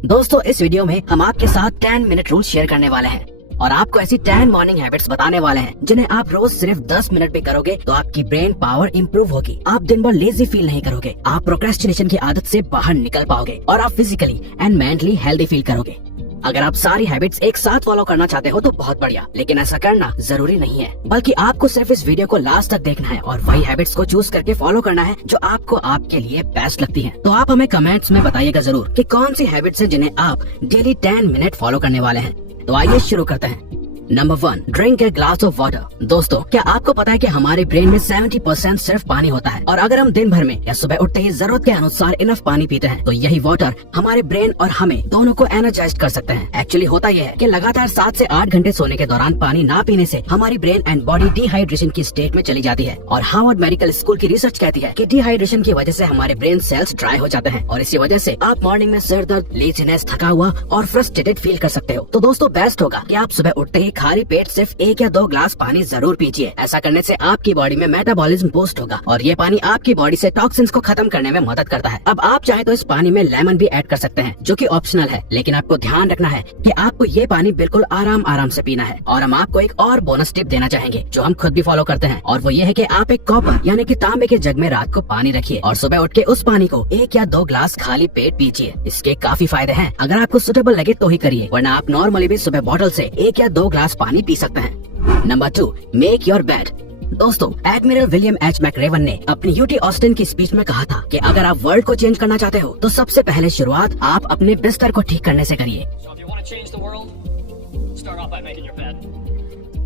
दोस्तों इस वीडियो में हम आपके साथ 10 मिनट रूल शेयर करने वाले हैं और आपको ऐसी 10 मॉर्निंग हैबिट्स बताने वाले हैं जिन्हें आप रोज सिर्फ 10 मिनट भी करोगे तो आपकी ब्रेन पावर इंप्रूव होगी। आप दिन भर लेजी फील नहीं करोगे, आप प्रोक्रेस्टिनेशन की आदत से बाहर निकल पाओगे और आप physically and mentally healthy feel करोगे। अगर आप सारी हैबिट्स एक साथ फॉलो करना चाहते हो तो बहुत बढ़िया, लेकिन ऐसा करना जरूरी नहीं है, बल्कि आपको सिर्फ इस वीडियो को लास्ट तक देखना है और वही हैबिट्स को चूज करके फॉलो करना है जो आपको आपके लिए बेस्ट लगती है। तो आप हमें कमेंट्स में बताइएगा जरूर कि कौन सी हैबिट्स है जिन्हें आप डेली 10 मिनट फॉलो करने वाले हैं। तो आइए शुरू करते हैं। Number 1, drink a glass of water. दोस्तों क्या आपको पता है कि हमारे ब्रेन में 70% सिर्फ पानी होता है और अगर हम दिन भर में या सुबह उठते ही जरूरत के अनुसार इनफ पानी पीते हैं तो यही वाटर हमारे ब्रेन और हमें दोनों को एनर्जाइज कर सकते हैं। एक्चुअली होता यह है कि लगातार 7 से 8 घंटे सोने के दौरान पानी ना पीने से हमारी ब्रेन एंड बॉडी डिहाइड्रेशन की स्टेट में चली जाती है और हार्वर्ड मेडिकल स्कूल की रिसर्च कहती है कि डिहाइड्रेशन की वजह से हमारे ब्रेन सेल्स ड्राई हो जाते हैं और इसी वजह से आप मॉर्निंग में सिर दर्द, लेजीनेस, थका हुआ और फ्रस्ट्रेटेड फील कर सकते हो। तो दोस्तों बेस्ट होगा कि आप सुबह उठते ही खाली पेट सिर्फ 1 या 2 ग्लास पानी जरूर पीजिए। ऐसा करने से आपकी बॉडी में मेटाबॉलिज्म बूस्ट होगा और ये पानी आपकी बॉडी से टॉक्सिन्स को खत्म करने में मदद करता है। अब आप चाहे तो इस पानी में लेमन भी ऐड कर सकते हैं जो कि ऑप्शनल है, लेकिन आपको ध्यान रखना है कि आपको ये पानी बिल्कुल आराम से पीना है। और हम आपको एक और बोनस टिप देना चाहेंगे जो हम खुद भी फॉलो करते हैं और वो ये है कि आप एक कॉपर यानी कि तांबे के जग में रात को पानी रखिए और सुबह उठ के उस पानी को 1 या 2 ग्लास खाली पेट पीजिए। इसके काफी फायदे हैं, अगर आपको सुटेबल लगे तो ही करिए, वरना आप नॉर्मली भी सुबह बॉटल से 1 या 2 ग्लास पानी पी सकते हैं। Number 2, make your bed. दोस्तों एडमिरल विलियम एच मैकरेवन ने अपनी यूटी ऑस्टिन की स्पीच में कहा था कि अगर आप वर्ल्ड को चेंज करना चाहते हो तो सबसे पहले शुरुआत आप अपने बिस्तर को ठीक करने से करिए।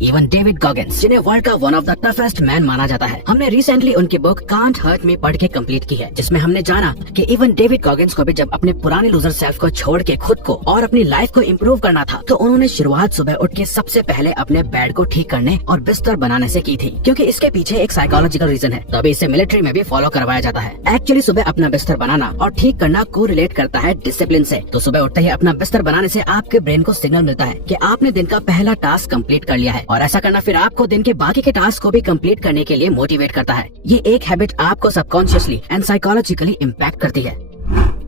इवन डेविड गॉगिंस, जिन्हें वर्ल्ड का one of the toughest man माना जाता है, हमने रिसेंटली उनकी बुक कांट हर्ट मी पढ़ के कंप्लीट की है, जिसमें हमने जाना कि इवन डेविड गॉगिंस को भी जब अपने पुराने लूजर सेल्फ को छोड़ के खुद को और अपनी लाइफ को इम्प्रूव करना था तो उन्होंने शुरुआत सुबह उठ के सबसे पहले अपने बेड को ठीक करने और बिस्तर बनाने से की थी, क्योंकि इसके पीछे एक साइकोलॉजिकल रीजन है। तभी इसे मिलिट्री में भी फॉलो करवाया जाता है। एक्चुअली सुबह अपना बिस्तर बनाना और ठीक करना को रिलेट करता है डिसिप्लिन से। तो सुबह उठते ही अपना बिस्तर बनाने से आपके ब्रेन को सिग्नल मिलता है कि आपने दिन का पहला टास्क कंप्लीट कर लिया है और ऐसा करना फिर आपको दिन के बाकी के टास्क को भी कंप्लीट करने के लिए मोटिवेट करता है। ये एक हैबिट आपको सबकॉन्शियसली एंड साइकोलॉजिकली इम्पैक्ट करती है।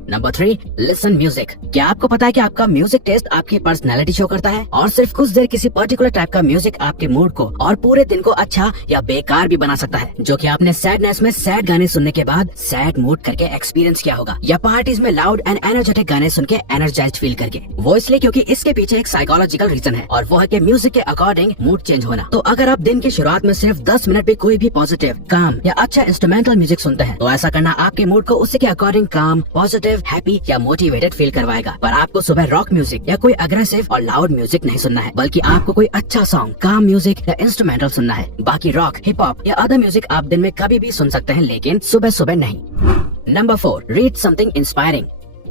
Number 3, listen music. क्या आपको पता है कि आपका म्यूजिक टेस्ट आपकी पर्सनैलिटी शो करता है और सिर्फ कुछ देर किसी पर्टिकुलर टाइप का म्यूजिक आपके मूड को और पूरे दिन को अच्छा या बेकार भी बना सकता है, जो कि आपने सैडनेस में सैड गाने सुनने के बाद सैड मूड करके एक्सपीरियंस किया होगा या पार्टीज में लाउड एंड एनर्जेटिक गाने सुन के एनर्जाइज्ड फील करके। वो इसलिए क्योंकि इसके पीछे एक साइकोलॉजिकल रीजन है और वो है कि म्यूजिक के अकॉर्डिंग मूड चेंज होना। तो अगर आप दिन की शुरुआत में सिर्फ 10 मिनट भी कोई भी पॉजिटिव, काम या अच्छा इंस्ट्रूमेंटल म्यूजिक सुनते हैं तो ऐसा करना आपके मूड को उसी के अकॉर्डिंग काम, पॉजिटिव, हैप्पी या मोटिवेटेड फील करवाएगा। पर आपको सुबह रॉक म्यूजिक या कोई अग्रेसिव और लाउड म्यूजिक नहीं सुनना है, बल्कि आपको कोई अच्छा सॉन्ग, काम म्यूजिक या इंस्ट्रूमेंटल सुनना है। बाकी रॉक, हिप हॉप या अदर म्यूजिक आप दिन में कभी भी सुन सकते हैं, लेकिन सुबह सुबह नहीं। Number 4, read something inspiring.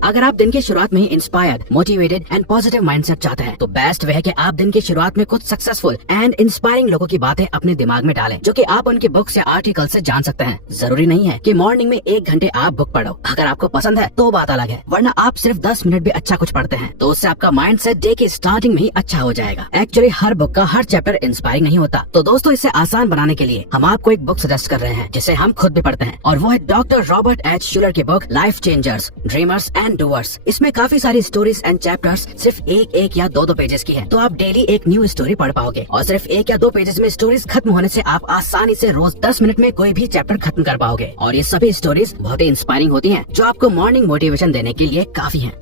अगर आप दिन की शुरुआत में ही inspired, motivated and positive mindset चाहते हैं तो बेस्ट वे है कि आप दिन की शुरुआत में कुछ सक्सेसफुल एंड इंस्पायरिंग लोगों की बातें अपने दिमाग में डालें, जो कि आप उनकी बुक्स या आर्टिकल से जान सकते हैं। जरूरी नहीं है कि मॉर्निंग में 1 घंटे आप बुक पढ़ो, अगर आपको पसंद है तो बात अलग है, वरना आप सिर्फ 10 मिनट भी अच्छा कुछ पढ़ते हैं तो उससे आपका माइंडसेट डे की स्टार्टिंग में ही अच्छा हो जाएगा। एक्चुअली हर बुक का हर चैप्टर इंस्पायरिंग नहीं होता। तो दोस्तों इसे आसान बनाने के लिए हम आपको एक बुक सजेस्ट कर रहे हैं जिसे हम खुद भी पढ़ते हैं और वो है डॉक्टर रॉबर्ट एच शूलर की book life changers, dreamers and doers. इसमें काफी सारी स्टोरीज एंड चैप्टर्स सिर्फ एक या दो पेजेस की है, तो आप डेली एक न्यू स्टोरी पढ़ पाओगे और सिर्फ 1 या 2 पेजेस में स्टोरीज खत्म होने से आप आसानी से रोज 10 मिनट में कोई भी चैप्टर खत्म कर पाओगे और ये सभी स्टोरीज बहुत ही इंस्पायरिंग होती हैं, जो आपको मॉर्निंग मोटिवेशन देने के लिए काफी हैं।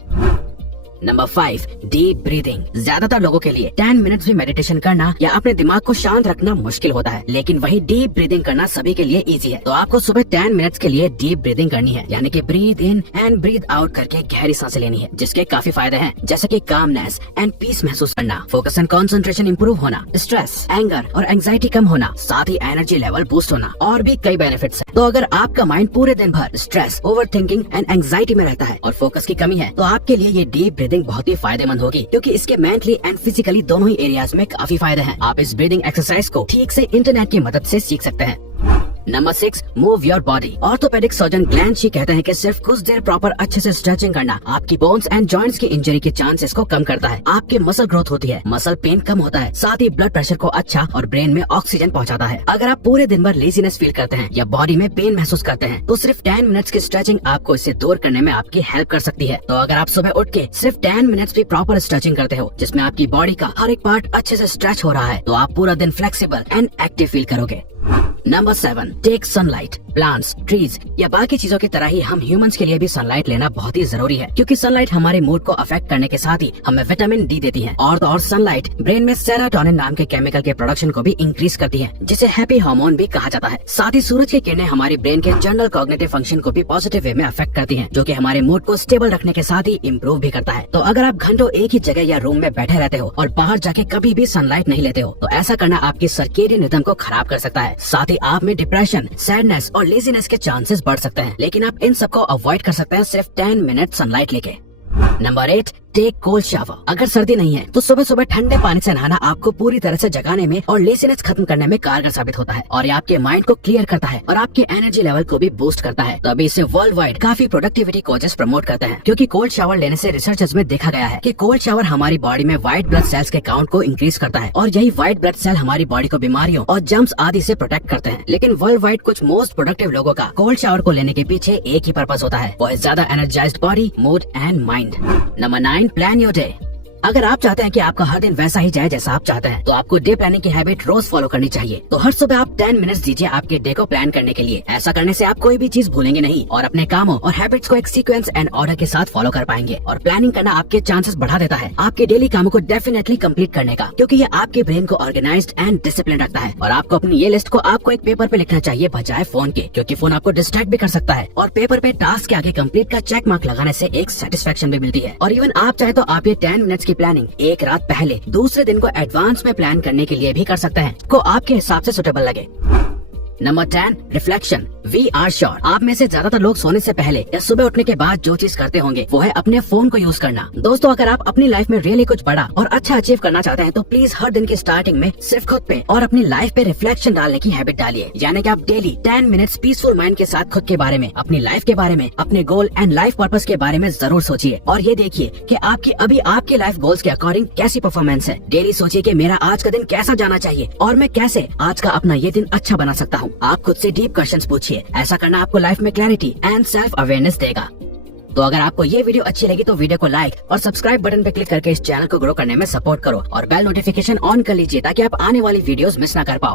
Number 5, deep breathing. ज्यादातर लोगों के लिए 10 मिनट्स भी मेडिटेशन करना या अपने दिमाग को शांत रखना मुश्किल होता है, लेकिन वही डीप ब्रीदिंग करना सभी के लिए इजी है। तो आपको सुबह 10 मिनट्स के लिए डीप ब्रीदिंग करनी है, यानी कि breathe in and breathe out करके गहरी सांसें लेनी है, जिसके काफी फायदे हैं, जैसे कि कामनेस एंड पीस महसूस करना, फोकस एंड कंसंट्रेशन इंप्रूव होना, स्ट्रेस, एंगर और एंजाइटी कम होना, साथ ही एनर्जी लेवल बूस्ट होना और भी कई बेनिफिट्स हैं। तो अगर आपका माइंड पूरे दिन भर stress, over thinking and anxiety में रहता है और फोकस की कमी है तो आपके लिए ये डीप ब्रीदिंग बहुत ही फायदेमंद होगी, क्योंकि इसके मेंटली एंड फिजिकली दोनों ही एरियाज में काफी फायदे हैं। आप इस ब्रीदिंग एक्सरसाइज को ठीक से इंटरनेट की मदद से सीख सकते हैं। Number 6, move your body. Orthopaedic surgeon Glenn she कहते हैं कि सिर्फ कुछ देर प्रॉपर अच्छे से स्ट्रेचिंग करना आपकी बोन्स एंड जॉइंट्स की इंजरी के चांसेस को कम करता है। आपके मसल ग्रोथ होती है, मसल पेन कम होता है, साथ ही ब्लड प्रेशर को अच्छा और ब्रेन में ऑक्सीजन पहुंचाता है। अगर आप पूरे दिन भर लेजीनेस फील करते हैं या बॉडी में पेन महसूस करते हैं तो सिर्फ 10 मिनट्स की स्ट्रेचिंग आपको इससे दूर करने में आपकी हेल्प कर सकती है। तो अगर आप सुबह उठ के सिर्फ 10 मिनट्स भी प्रॉपर स्ट्रेचिंग करते हो जिसमें आपकी बॉडी का हर एक पार्ट अच्छे से स्ट्रेच हो रहा है तो आप पूरा दिन फ्लेक्सिबल एंड एक्टिव फील करोगे। Number 7, take sunlight. Plants, trees या बाकी चीजों की तरह ही हम ह्यूमंस के लिए भी सनलाइट लेना बहुत ही जरूरी है, क्योंकि सनलाइट हमारे मूड को अफेक्ट करने के साथ ही हमें विटामिन डी देती है। और तो और सनलाइट ब्रेन में सेरोटोनिन नाम के केमिकल के प्रोडक्शन को भी इंक्रीज करती है, जिसे हैप्पी हार्मोन भी कहा जाता है। साथ ही सूरज की किरणें हमारी ब्रेन के जनरल कॉग्निटिव फंक्शन को भी पॉजिटिव वे में अफेक्ट करती है, जो की हमारे मूड को स्टेबल रखने के साथ ही इम्प्रूव भी करता है। तो अगर आप घंटों एक ही जगह या रूम में बैठे रहते हो और बाहर जाके कभी भी सनलाइट नहीं लेते हो तो ऐसा करना आपकी सर्केडियन रिदम को खराब कर सकता है। साथ ही आप में डिप्रेशन, सैडनेस और लेजीनेस के चांसेस बढ़ सकते हैं, लेकिन आप इन सबको अवॉइड कर सकते हैं सिर्फ 10 मिनट सनलाइट लेके। Number 8, take cold shower. अगर सर्दी नहीं है तो सुबह सुबह ठंडे पानी से नहाना आपको पूरी तरह से जगाने में और लेजीनेस खत्म करने में कारगर साबित होता है और ये आपके माइंड को क्लियर करता है और आपके एनर्जी लेवल को भी बूस्ट करता है। तो अभी इसे वर्ल्ड वाइड काफी प्रोडक्टिविटी कोचेस प्रमोट करते हैं, क्योंकि कोल्ड शावर लेने से रिसर्चर्स में देखा गया है कि कोल्ड शावर हमारी बॉडी में व्हाइट ब्लड सेल्स के काउंट को इंक्रीज करता है और यही व्हाइट ब्लड सेल हमारी बॉडी को बीमारियों और जर्म्स आदि से प्रोटेक्ट करते हैं। लेकिन वर्ल्ड वाइड कुछ मोस्ट प्रोडक्टिव लोगों का कोल्ड शावर को लेने के पीछे एक ही पर्पस होता है, वो है ज्यादा energised body, mood and mind. Number 9, plan your day. अगर आप चाहते हैं कि आपका हर दिन वैसा ही जाए जैसा आप चाहते हैं तो आपको डे प्लानिंग की हैबिट रोज फॉलो करनी चाहिए। तो हर सुबह आप 10 मिनट्स दीजिए आपके डे को प्लान करने के लिए। ऐसा करने से आप कोई भी चीज भूलेंगे नहीं और अपने कामों और हैबिट्स को एक सीक्वेंस एंड ऑर्डर के साथ फॉलो कर पाएंगे। और प्लानिंग करना आपके चांसेस बढ़ा देता है आपके डेली कामों को डेफिनेटली कंप्लीट करने का, क्योंकि ये आपके ब्रेन को ऑर्गेनाइज्ड एंड डिसिप्लिन रखता है। और आपको अपनी ये लिस्ट को आपको एक पेपर पे लिखना चाहिए बजाय फोन के, क्योंकि फोन आपको डिस्ट्रैक्ट भी कर सकता है और पेपर पे टास्क के आगे कंप्लीट का चेक मार्क लगाने से एक सेटिस्फेक्शन भी मिलती है। और इवन आप चाहे तो आप ये 10 मिनट्स की प्लानिंग एक पहले दूसरे दिन को एडवांस में प्लान करने के लिए भी कर सकते हैं, को आपके हिसाब से सुटेबल लगे। Number 10, reflection. We are sure आप में से ज्यादातर लोग सोने से पहले या सुबह उठने के बाद जो चीज करते होंगे वो है अपने फोन को यूज करना। दोस्तों, अगर आप अपनी लाइफ में रियली कुछ बड़ा और अच्छा अचीव करना चाहते हैं तो प्लीज हर दिन की स्टार्टिंग में सिर्फ खुद पे और अपनी लाइफ पे रिफ्लेक्शन डालने की हैबिट डालिए। यानी कि आप डेली 10 मिनट्स पीसफुल माइंड के साथ खुद के बारे में, अपनी लाइफ के बारे में, अपने गोल एंड लाइफ पर्पस के बारे में जरूर सोचिए और ये देखिए कि आपकी अभी आपके लाइफ गोल्स के अकॉर्डिंग कैसी परफॉर्मेंस है। डेली सोचिए कि मेरा आज का दिन कैसा जाना चाहिए और मैं कैसे आज का अपना ये दिन अच्छा बना सकता हूँ। आप खुद से डीप क्वेश्चंस पूछिए। ऐसा करना आपको लाइफ में क्लैरिटी एंड सेल्फ अवेयरनेस देगा। तो अगर आपको ये वीडियो अच्छी लगी तो वीडियो को लाइक और सब्सक्राइब बटन पे क्लिक करके इस चैनल को ग्रो करने में सपोर्ट करो और बेल नोटिफिकेशन ऑन कर लीजिए ताकि आप आने वाली वीडियोस मिस ना कर पाओ।